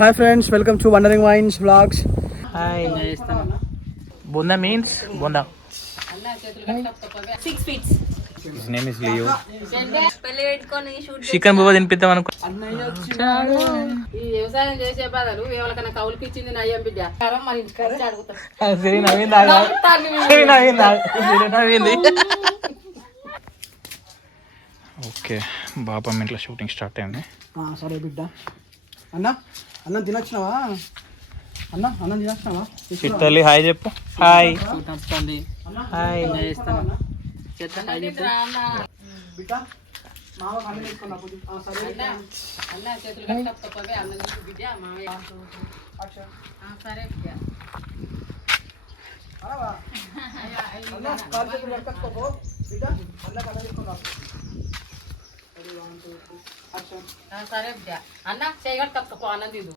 Hi friends, welcome to wandering vines vlogs. Hi. Bonda means bonda. 6 feet. His name is Leo. పెళ్లి పెట్టుకొని shoot chicken బువ్వ తినిపిద్దాం అనుకో. ఈ వ్యవసాయం చేసే బదులు ఎవరికైనా కౌలుకి ఇచ్చింది నయ్యం బిడ్డ మన ఇంటికి వచ్చి అడుగుతాం. ఓకే, బాబా ఇంట్లో షూటింగ్ స్టార్ట్ అయింది. సరే బిడ్డ. అన్నం తినొచ్చినావా? అన్నం తినొచ్చినావా? చిట్టల్లి హాయ్ చెప్పు. Hi hi. బిడ్డ మామ అన్నం వేసుకున్నా. సరే అన్న చేతులు కట్టి తప్పకపోతే అన్న బిడ్డ మామయ్య సరే బిడ్డ కాలు చేతులు కట్టుకోపో బిడ్డ. అన్న అన్నం వేసుకున్నా. సరే బిడ్డ అన్న చేయగట్టు తప్పకపో అన్నం తీదు.